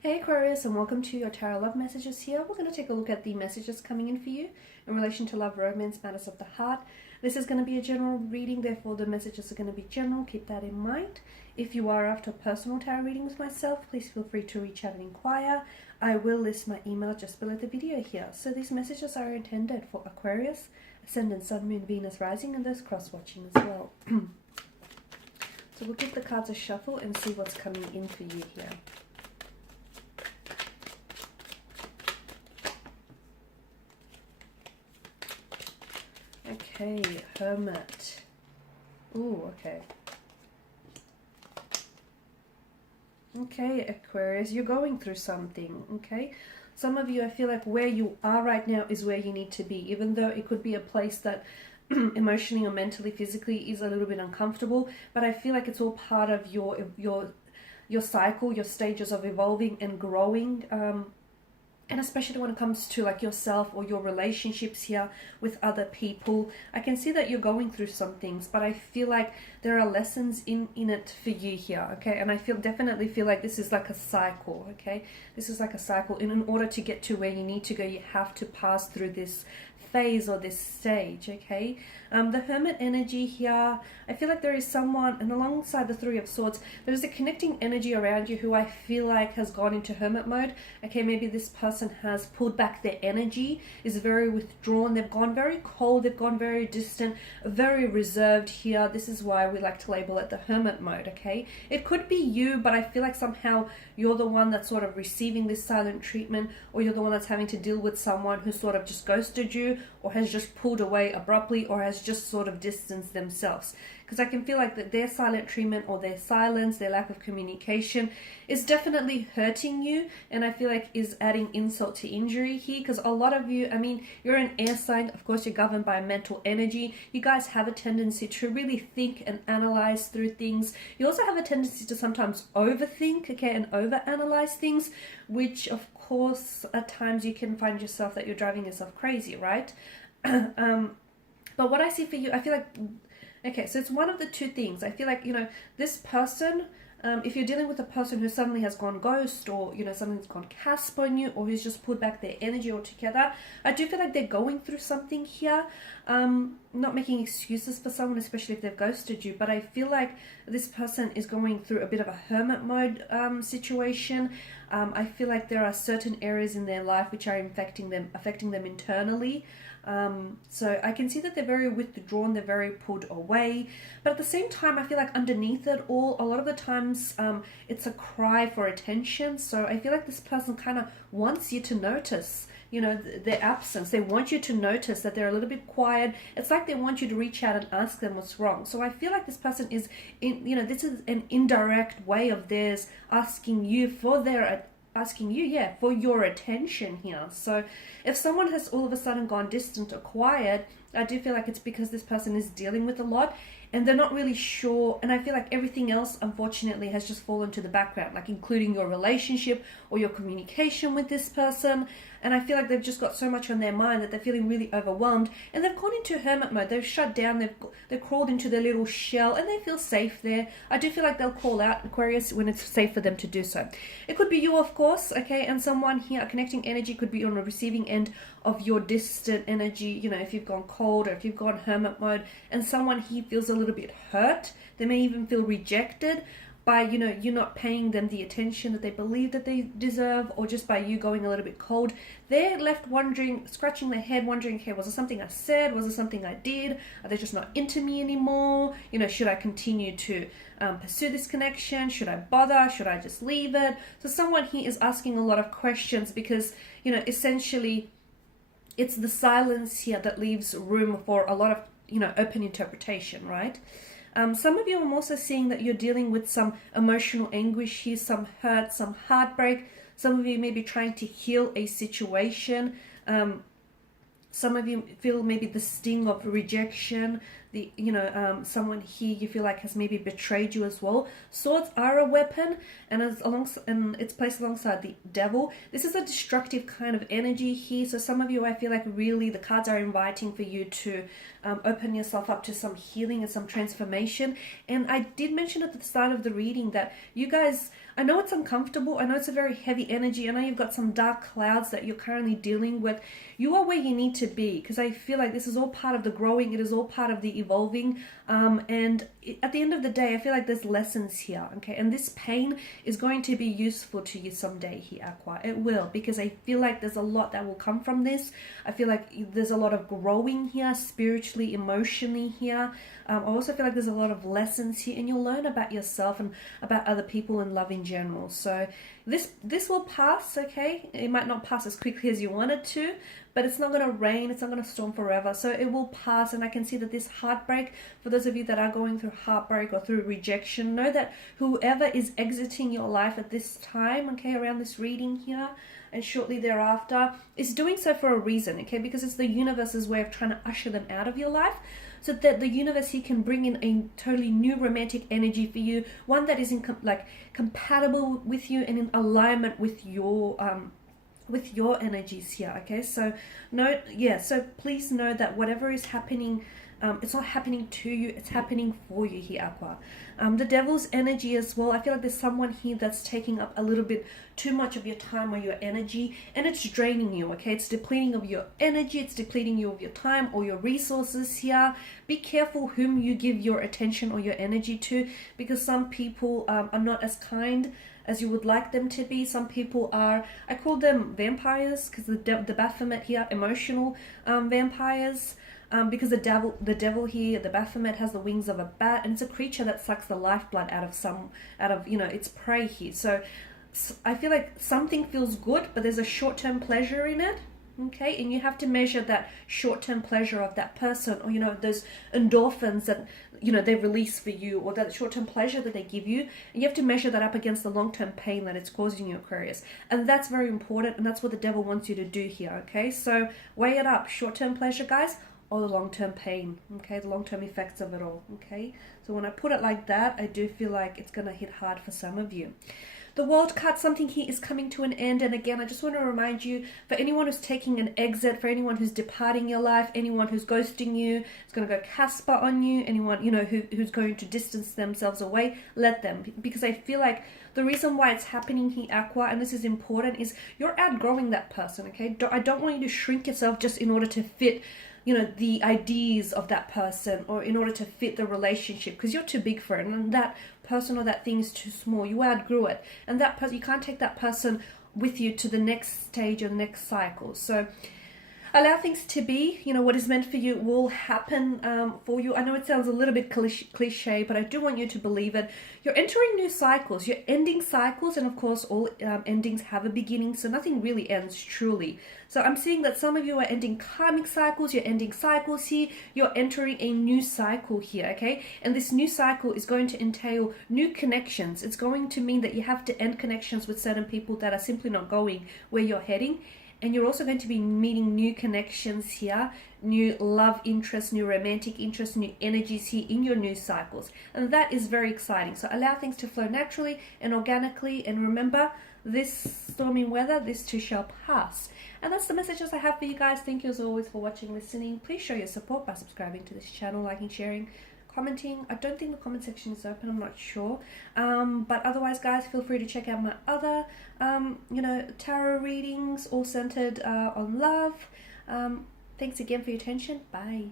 Hey Aquarius, and welcome to your tarot love messages here. We're going to take a look at the messages coming in for you in relation to love, romance, matters of the heart. This is going to be a general reading, therefore the messages are going to be general. Keep that in mind. If you are after a personal tarot reading with myself, please feel free to reach out and inquire. I will list my email just below the video here. So these messages are intended for Aquarius, Ascendant, Sun, Moon, Venus, Rising, and those cross-watching as well. So we'll give the cards a shuffle and see what's coming in for you here. Okay, Hermit. Ooh, okay. Okay, Aquarius, you're going through something, okay? Some of you, I feel like where you are right now is where you need to be, even though it could be a place that emotionally or mentally, physically is a little bit uncomfortable, but I feel like it's all part of your cycle, your stages of evolving and growing, and especially when it comes to like yourself or your relationships here with other people. I can see that you're going through some things, but I feel like there are lessons in it for you here, okay? And I definitely feel like this is like a cycle, okay? This is like a cycle, and in order to get to where you need to go, you have to pass through this phase or this stage, okay? The Hermit energy here, I feel like there is someone, and alongside the Three of Swords, there's a connecting energy around you who I feel like has gone into hermit mode. Okay, maybe this person has pulled back their energy, is very withdrawn, they've gone very cold, they've gone very distant, very reserved here. This is why we like to label it the hermit mode, okay? It could be you, but I feel like somehow you're the one that's sort of receiving this silent treatment, or you're the one that's having to deal with someone who sort of just ghosted you, or has just pulled away abruptly, or has just sort of distanced themselves. Because I can feel like that their silent treatment or their silence, their lack of communication is definitely hurting you, and I feel like is adding insult to injury here. Because a lot of you, I mean, you're an air sign, of course you're governed by mental energy. You guys have a tendency to really think and analyze through things. You also have a tendency to sometimes overthink, okay, and overanalyze things, which of course at times you can find yourself that you're driving yourself crazy, right? But what I see for you, I feel like, okay, so it's one of the two things. I feel like, you know, this person, if you're dealing with a person who suddenly has gone ghost, or, you know, something's gone casp on you, or who's just pulled back their energy altogether, I do feel like they're going through something here. Not making excuses for someone, especially if they've ghosted you, but I feel like this person is going through a bit of a hermit mode situation. I feel like there are certain areas in their life which are affecting them internally. So I can see that they're very withdrawn, they're very pulled away, but at the same time I feel like underneath it all, a lot of the times it's a cry for attention. So I feel like this person kind of wants you to notice, you know, their absence. They want you to notice that they're a little bit quiet. It's like they want you to reach out and ask them what's wrong. So I feel like this person is, you know, this is an indirect way of theirs asking you for for your attention here. So if someone has all of a sudden gone distant or quiet, I do feel like it's because this person is dealing with a lot and they're not really sure. And I feel like everything else, unfortunately, has just fallen to the background, like including your relationship or your communication with this person. And I feel like they've just got so much on their mind that they're feeling really overwhelmed, and they've gone into hermit mode. They've shut down, they've crawled into their little shell, and they feel safe there. I do feel like they'll call out, Aquarius, when it's safe for them to do so. It could be you, of course, okay, and someone here, a connecting energy, could be on the receiving end of your distant energy. You know, if you've gone cold or if you've gone hermit mode, and someone here feels a little bit hurt. They may even feel rejected by, you know, you not paying them the attention that they believe that they deserve, or just by you going a little bit cold. They're left wondering, scratching their head, wondering, okay, was it something I said? Was it something I did? Are they just not into me anymore? You know, should I continue to pursue this connection? Should I bother? Should I just leave it? So someone here is asking a lot of questions because, you know, essentially it's the silence here that leaves room for a lot of, you know, open interpretation, right? Some of you, I'm also seeing that you're dealing with some emotional anguish here, some hurt, some heartbreak. Some of you may be trying to heal a situation. Some of you feel maybe the sting of rejection. the someone here you feel like has maybe betrayed you as well. Swords are a weapon, and and it's placed alongside the devil. This is a destructive kind of energy here. So some of you, I feel like really the cards are inviting for you to open yourself up to some healing and some transformation. And I did mention at the start of the reading that you guys, I know it's uncomfortable, I know it's a very heavy energy, I know you've got some dark clouds that you're currently dealing with. You are where you need to be, because I feel like this is all part of the growing, it is all part of the evolving, at the end of the day, I feel like there's lessons here, okay? And this pain is going to be useful to you someday here, Aqua. It will, because I feel like there's a lot that will come from this. I feel like there's a lot of growing here, spiritually, emotionally here. I also feel like there's a lot of lessons here, and you'll learn about yourself and about other people and love in general. So this will pass, okay? It might not pass as quickly as you want it to, but it's not going to rain, it's not going to storm forever. So it will pass, and I can see that this heartbreak, for those of you that are going through heartbreak or through rejection, know that whoever is exiting your life at this time, okay, around this reading here, and shortly thereafter, is doing so for a reason, okay? Because it's the universe's way of trying to usher them out of your life, so that the universe here can bring in a totally new romantic energy for you, one that is compatible with you and in alignment with your energies here, okay? So so please know that whatever is happening, it's not happening to you, it's happening for you here, Aqua. The devil's energy as well, I feel like there's someone here that's taking up a little bit too much of your time or your energy, and it's draining you, okay? It's depleting of your energy, it's depleting you of your time or your resources here. Be careful whom you give your attention or your energy to, because some people are not as kind as you would like them to be. Some people are, I call them vampires, because the Baphomet here, emotional vampires. Because the devil here, the Baphomet, has the wings of a bat, and it's a creature that sucks the lifeblood out of its prey here. So I feel like something feels good, but there's a short-term pleasure in it, okay? And you have to measure that short-term pleasure of that person, or those endorphins that they release for you, or that short-term pleasure that they give you, and you have to measure that up against the long-term pain that it's causing you, Aquarius. And that's very important, and that's what the devil wants you to do here, okay? So weigh it up, short-term pleasure, guys, or the long-term pain, okay? The long-term effects of it all, okay? So when I put it like that, I do feel like it's going to hit hard for some of you. The World card, something here is coming to an end. And again, I just want to remind you, for anyone who's taking an exit, for anyone who's departing your life, anyone who's ghosting you, it's going to go Casper on you, anyone, who's going to distance themselves away, let them. Because I feel like the reason why it's happening here, Aqua, and this is important, is you're outgrowing that person, okay? I don't want you to shrink yourself just in order to fit the ideas of that person, or in order to fit the relationship, because you're too big for it, and that person or that thing is too small. You outgrew it, and that person, you can't take that person with you to the next stage or the next cycle. So allow things to be. What is meant for you will happen for you. I know it sounds a little bit cliche, but I do want you to believe it. You're entering new cycles, you're ending cycles, and of course all endings have a beginning, so nothing really ends truly. So I'm seeing that some of you are ending karmic cycles, you're ending cycles here, you're entering a new cycle here, okay? And this new cycle is going to entail new connections. It's going to mean that you have to end connections with certain people that are simply not going where you're heading. And you're also going to be meeting new connections here, new love interests, new romantic interests, new energies here in your new cycles. And that is very exciting. So allow things to flow naturally and organically. And remember, this stormy weather, this too shall pass. And that's the messages I have for you guys. Thank you as always for watching, listening. Please show your support by subscribing to this channel, liking, sharing, commenting. I don't think the comment section is open, I'm not sure, but otherwise, guys, feel free to check out my other tarot readings, all centered on love. Thanks again for your attention. Bye.